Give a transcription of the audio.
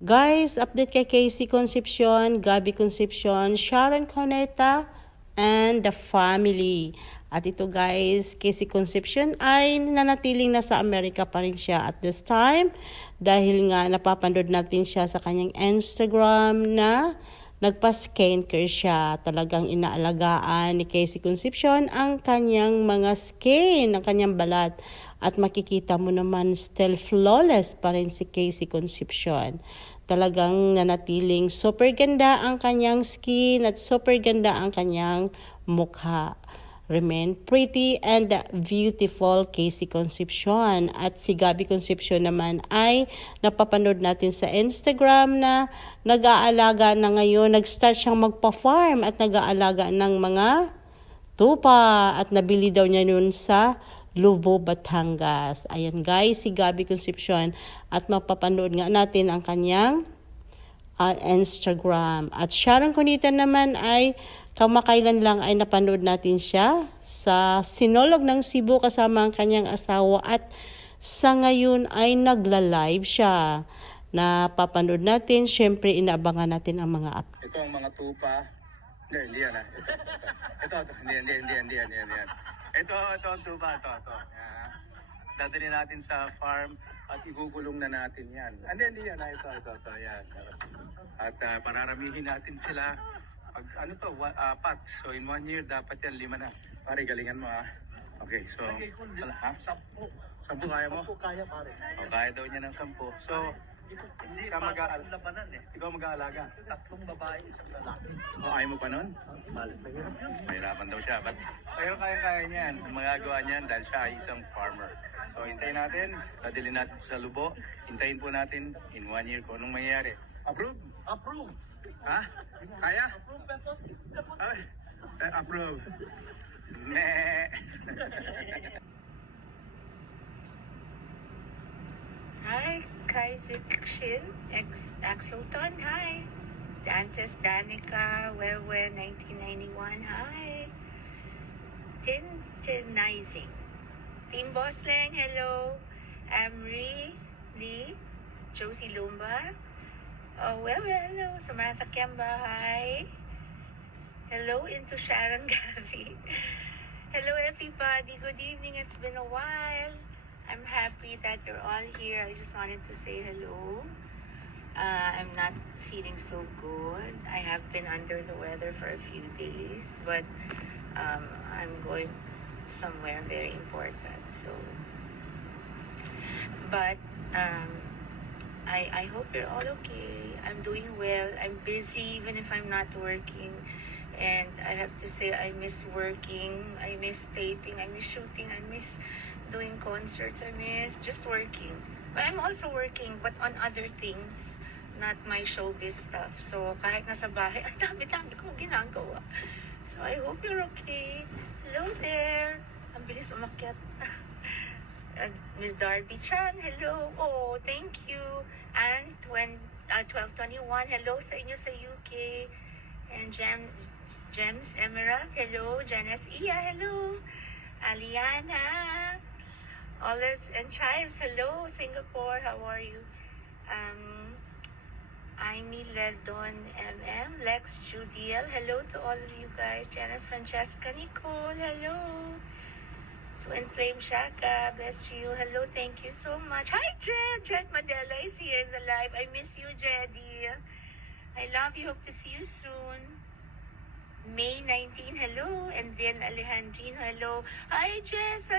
Guys, update kay Casey Concepcion, Gabby Concepcion, Sharon Cuneta, and the family. At ito guys, Casey Concepcion ay nanatiling nasa Amerika pa rin siya at this time dahil nga napapanood natin siya sa kanyang Instagram na nagpa-skincare siya. Talagang inaalagaan ni Casey Concepcion ang kanyang mga skin, ang kanyang balat. At makikita mo naman still flawless pa rin si Casey Concepcion. Talagang nanatiling super ganda ang kanyang skin at super ganda ang kanyang mukha. Remain pretty and beautiful Casey Concepcion. At si Gabby Concepcion naman ay napapanood natin sa Instagram na nag-aalaga na ngayon. Nag-start siyang magpa-farm at nag-aalaga ng mga tupa at nabili daw niya nun sa Lubo, Batangas. Ayan guys, si Gabby Concepcion at mapapanood nga natin ang kanyang Instagram. At Sharon Cuneta naman ay kamakailan lang ay napanood natin siya sa Sinulog ng Cebu kasama ang kanyang asawa at sa ngayon ay nagla-live siya. Napapanood natin, syempre inaabangan natin ang mga update. Ito ang mga tupa. Hindi yan ah. Ito, hindi yan. Ito ang tupa, ito. Yan. Dadali natin sa farm at igugulong na natin yan. Hindi yan, ito, yan. At pararamihin natin sila. Pag, apat. So in 1 year, dapat yan 5 na. Pare, galingan mo ah. Okay, so, ha? 10 kaya mo? 10 kaya pare. O, kaya daw niya ng 10. So, Hindi ka pa sa labanan eh. ikaw mag-aalaga. 3 babae, 1 lalaki. O, ayaw mo pa nun? Mahirap yun. Mahirapan daw siya. Pero kaya niyan. Magagawa niyan dahil siya ay isang farmer. So, hintayin natin. Dadalhin natin sa lubo. Hintayin po natin in 1 year kung anong mangyayari. Approve? Approve. Ha? Kaya? Approve, Pepot. Ay, approve. Meh. Hi, Kaisik Shin, Axelton, hi. Dantes Danica, Wewe 1991, hi. Tintinizing. Team Bossling, hello. Amri, Lee, Josie Lumba. Oh, Wewe, hello. Samantha Kemba, hi. Hello into Sharon Gavi. Hello everybody, good evening, it's been a while. I'm happy that you're all here. I just wanted to say hello. I'm not feeling so good. I have been under the weather for a few days, but I'm going somewhere very important. So, but I hope you're all okay. I'm doing well. I'm busy even if I'm not working. And I have to say I miss working. I miss taping. I miss shooting. I miss doing concerts. I miss just working. But I'm also working, but on other things, not my showbiz stuff. So kahit nasa bahay, ang dami-dami kong ginagawa. So I hope you're okay. Hello there. Ang bilis umakyat. Miss Darby Chan, hello. Oh, thank you. And 1221, hello sa inyo sa UK. And Gems Emerald, hello. Janice Iya, hello. Aliana. Olives and Chives, hello. Singapore, how are you? Amy Ledon MM, Lex Judiel, hello to all of you guys. Janice Francesca Nicole, hello. Twin Flame Shaka, bless you. Hello, thank you so much. Hi, Jed. Jed Madela is here in the live. I miss you, Jeddy. I love you. Hope to see you soon. May 19, hello. And then Alejandrino, hello. Hi, Jess.